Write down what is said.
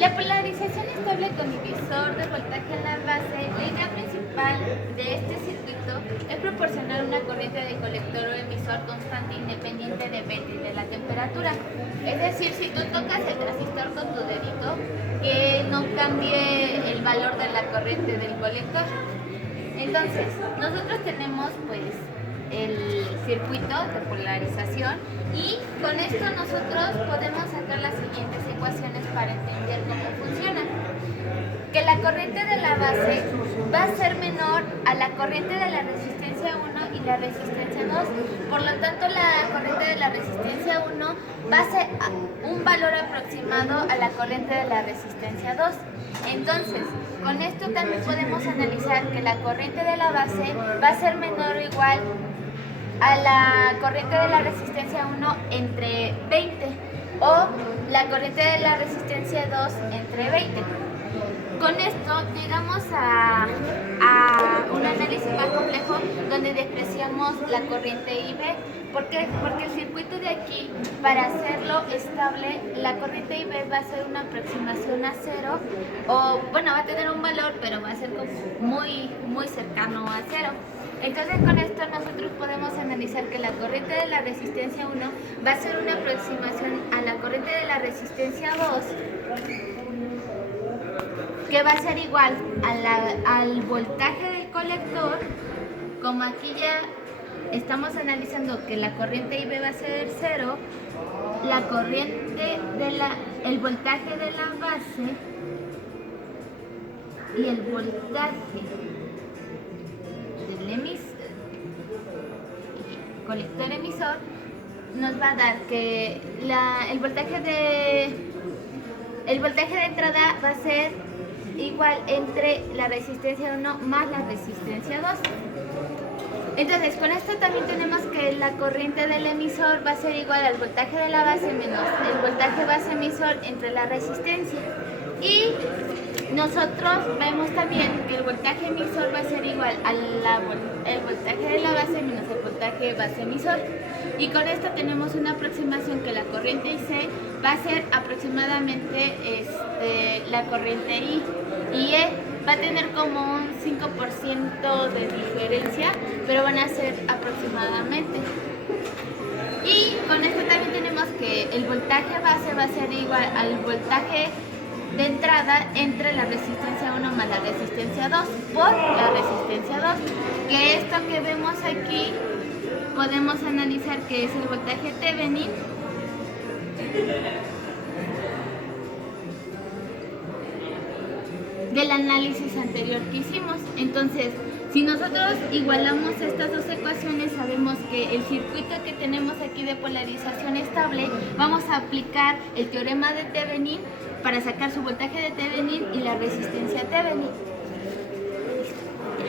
La polarización estable con divisor de voltaje en la base, la idea principal de este circuito es proporcionar una corriente de colector o emisor constante independiente de V y de la temperatura. Es decir, si tú tocas el transistor con tu dedito, que no cambie el valor de la corriente del colector. Entonces, nosotros tenemos pues el circuito de polarización y con esto nosotros podemos sacar las siguientes ecuaciones para entender cómo funciona. Que la corriente de la base va a ser menor a la corriente de la resistencia 1 y la resistencia 2. Por lo tanto, la corriente de la resistencia 1 va a ser un valor aproximado a la corriente de la resistencia 2. Entonces, con esto también podemos analizar que la corriente de la base va a ser menor o igual a la corriente de la resistencia 1 entre 20 o la corriente de la resistencia 2 entre 20. Con esto llegamos a un análisis más complejo donde despreciamos la corriente I V. ¿Por qué? Porque el circuito de aquí, para hacerlo estable, la corriente I V va a ser una aproximación a cero, o bueno, va a tener un valor, pero va a ser como muy cercano a cero. Entonces con esto nosotros podemos analizar que la corriente de la resistencia 1 va a ser una aproximación a la corriente de la resistencia 2, que va a ser igual al voltaje del colector. Como aquí ya estamos analizando que la corriente I V va a ser 0, la corriente el voltaje de la base y el voltaje del colector emisor nos va a dar que el voltaje de entrada va a ser igual entre la resistencia 1 más la resistencia 2. Entonces, con esto también tenemos que la corriente del emisor va a ser igual al voltaje de la base menos el voltaje base emisor entre la resistencia. Y nosotros vemos también que el voltaje emisor va a ser igual al voltaje de la base menos el voltaje base emisor. Y con esto tenemos una aproximación que la corriente IC va a ser aproximadamente la corriente I. Y E va a tener como un 5% de diferencia, pero van a ser aproximadamente. Y con esto también tenemos que el voltaje base va a ser igual al voltaje de entrada entre la resistencia 1 más la resistencia 2 por la resistencia 2, que esto que vemos aquí podemos analizar que es el voltaje Thevenin del análisis anterior que hicimos. Entonces, si nosotros igualamos estas dos ecuaciones, sabemos que el circuito que tenemos aquí de polarización estable, vamos a aplicar el teorema de Thevenin para sacar su voltaje de Thevenin y la resistencia Thevenin.